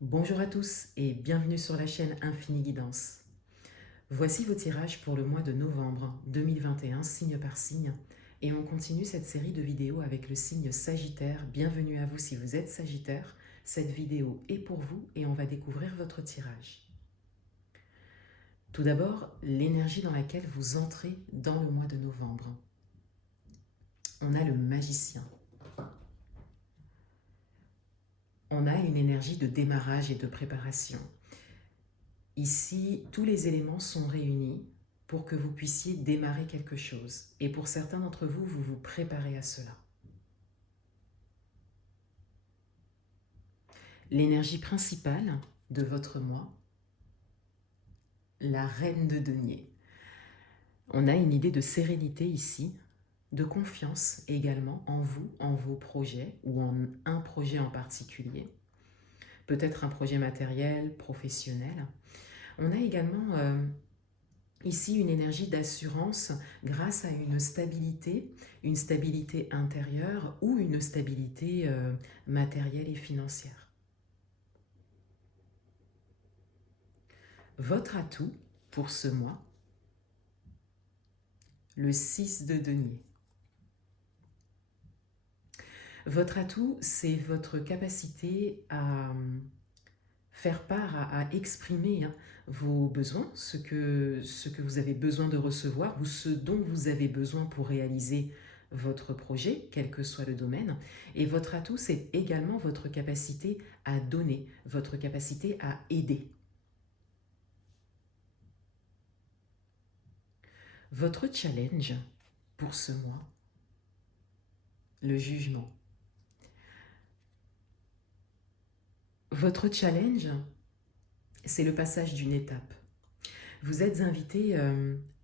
Bonjour à tous et bienvenue sur la chaîne Infini Guidance. Voici vos tirages pour le mois de novembre 2021, signe par signe. Et on continue cette série de vidéos avec le signe Sagittaire. Bienvenue à vous si vous êtes Sagittaire. Cette vidéo est pour vous et on va découvrir votre tirage. Tout d'abord, l'énergie dans laquelle vous entrez dans le mois de novembre. On a le magicien. On a une énergie de démarrage et de préparation. Ici, tous les éléments sont réunis pour que vous puissiez démarrer quelque chose. Et pour certains d'entre vous, vous vous préparez à cela. L'énergie principale de votre mois, la reine de denier. On a une idée de sérénité ici, de confiance également en vous, en vos projets ou en un projet en particulier. Peut-être un projet matériel, professionnel. On a également ici une énergie d'assurance grâce à une stabilité intérieure ou une stabilité matérielle et financière. Votre atout pour ce mois, le 6 de denier. Votre atout, c'est votre capacité à faire part, à exprimer vos besoins, ce que vous avez besoin de recevoir ou ce dont vous avez besoin pour réaliser votre projet, quel que soit le domaine. Et votre atout, c'est également votre capacité à donner, votre capacité à aider. Votre challenge pour ce mois, le jugement. Votre challenge, c'est le passage d'une étape. Vous êtes invité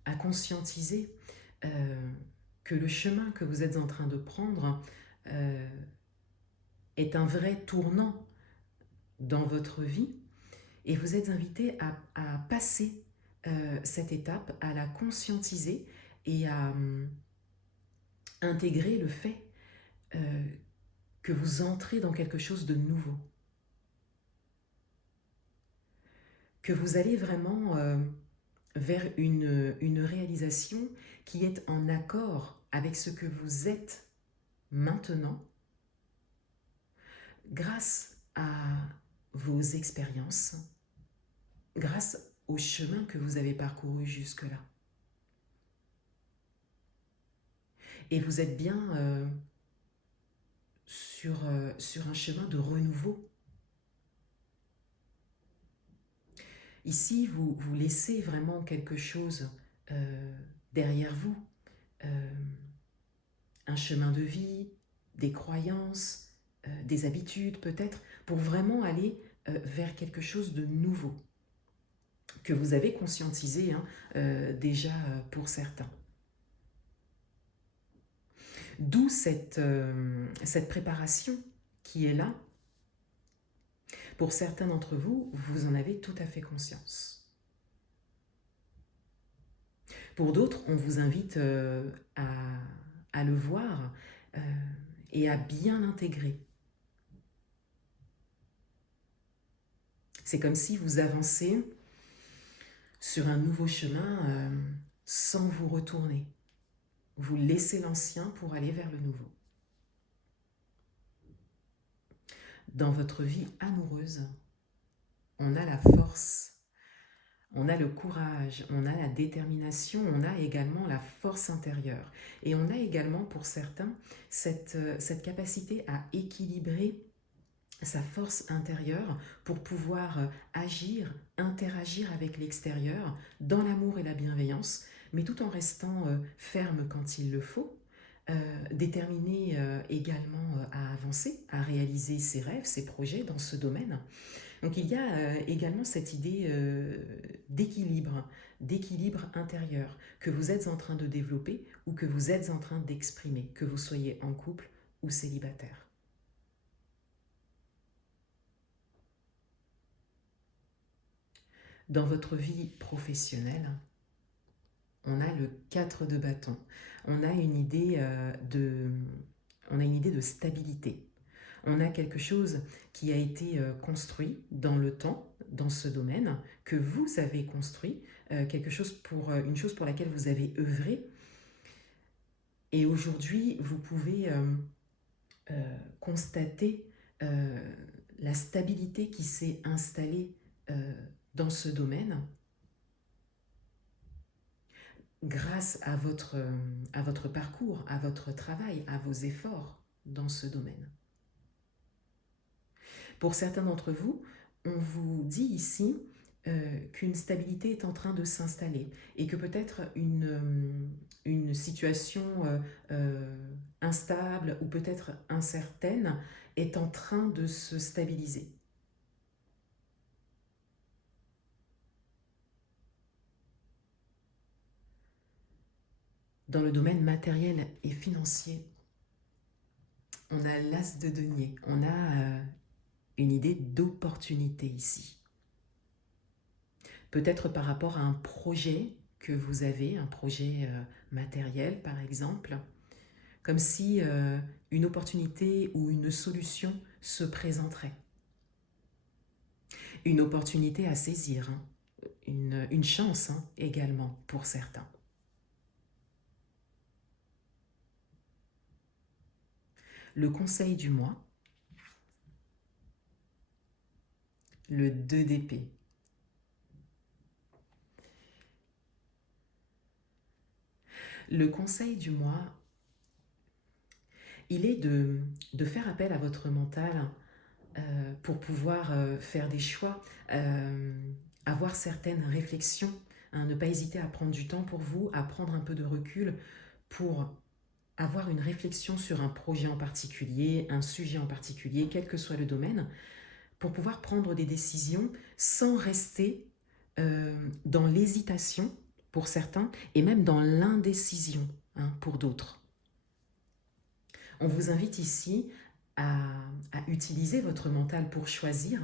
à conscientiser que le chemin que vous êtes en train de prendre est un vrai tournant dans votre vie et vous êtes invité à passer cette étape, à la conscientiser et à intégrer le fait que vous entrez dans quelque chose de nouveau. Que vous allez vraiment vers une réalisation qui est en accord avec ce que vous êtes maintenant, grâce à vos expériences, grâce au chemin que vous avez parcouru jusque-là. Et vous êtes bien sur un chemin de renouveau. Ici, vous laissez vraiment quelque chose derrière vous, un chemin de vie, des croyances, des habitudes peut-être, pour vraiment aller vers quelque chose de nouveau, que vous avez conscientisé déjà pour certains. D'où cette préparation qui est là. Pour certains d'entre vous, vous en avez tout à fait conscience. Pour d'autres, on vous invite à le voir et à bien l'intégrer. C'est comme si vous avancez sur un nouveau chemin sans vous retourner. Vous laissez l'ancien pour aller vers le nouveau. Dans votre vie amoureuse, on a la force, on a le courage, on a la détermination, on a également la force intérieure. Et on a également pour certains cette capacité à équilibrer sa force intérieure pour pouvoir agir, interagir avec l'extérieur dans l'amour et la bienveillance, mais tout en restant ferme quand il le faut, déterminé également à avancer, à réaliser ses rêves, ses projets dans ce domaine. Donc il y a également cette idée d'équilibre intérieur que vous êtes en train de développer ou que vous êtes en train d'exprimer, que vous soyez en couple ou célibataire. Dans votre vie professionnelle, on a le 4 de bâton. On a une idée de stabilité. On a quelque chose qui a été construit dans le temps, dans ce domaine, que vous avez construit, une chose pour laquelle vous avez œuvré. Et aujourd'hui, vous pouvez constater la stabilité qui s'est installée dans ce domaine grâce à votre parcours, à votre travail, à vos efforts dans ce domaine. Pour certains d'entre vous, on vous dit ici qu'une stabilité est en train de s'installer et que peut-être une situation instable ou peut-être incertaine est en train de se stabiliser. Dans le domaine matériel et financier, on a l'as de denier, on a une idée d'opportunité ici. Peut-être par rapport à un projet que vous avez, un projet matériel par exemple, comme si une opportunité ou une solution se présenterait. Une opportunité à saisir, hein, une chance hein, également pour certains. Le conseil du mois, le 2 d'épée. Le conseil du mois, il est de faire appel à votre mental pour pouvoir faire des choix, avoir certaines réflexions, hein, ne pas hésiter à prendre du temps pour vous, à prendre un peu de recul pour avoir une réflexion sur un projet en particulier, un sujet en particulier, quel que soit le domaine, pour pouvoir prendre des décisions sans rester dans l'hésitation pour certains et même dans l'indécision hein, pour d'autres. On vous invite ici à utiliser votre mental pour choisir,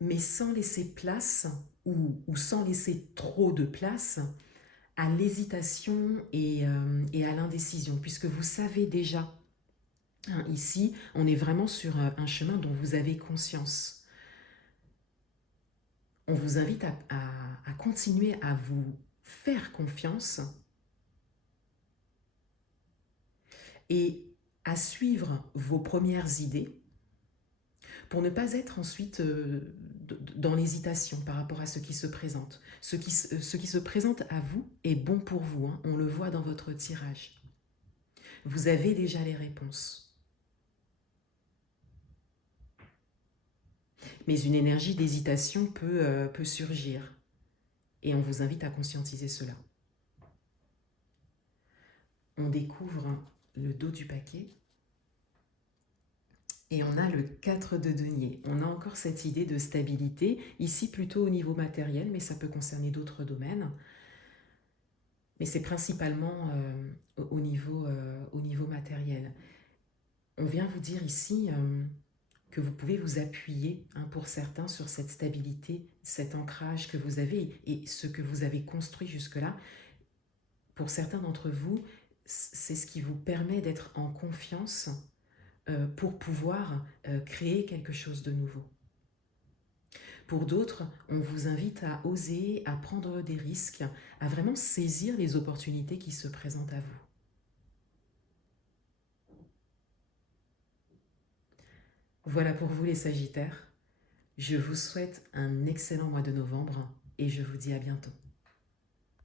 mais sans laisser place ou sans laisser trop de place à l'hésitation et à l'indécision, puisque vous savez déjà, hein, ici, on est vraiment sur un chemin dont vous avez conscience. On vous invite à continuer à vous faire confiance et à suivre vos premières idées pour ne pas être ensuite dans l'hésitation par rapport à ce qui se présente. Ce qui se présente à vous est bon pour vous, hein, on le voit dans votre tirage. Vous avez déjà les réponses. Mais une énergie d'hésitation peut surgir et on vous invite à conscientiser cela. On découvre le dos du paquet. Et on a le 4 de denier. On a encore cette idée de stabilité, ici plutôt au niveau matériel, mais ça peut concerner d'autres domaines. Mais c'est principalement au niveau matériel. On vient vous dire ici que vous pouvez vous appuyer hein, pour certains sur cette stabilité, cet ancrage que vous avez et ce que vous avez construit jusque-là. Pour certains d'entre vous, c'est ce qui vous permet d'être en confiance pour pouvoir créer quelque chose de nouveau. Pour d'autres, on vous invite à oser, à prendre des risques, à vraiment saisir les opportunités qui se présentent à vous. Voilà pour vous les Sagittaires. Je vous souhaite un excellent mois de novembre et je vous dis à bientôt.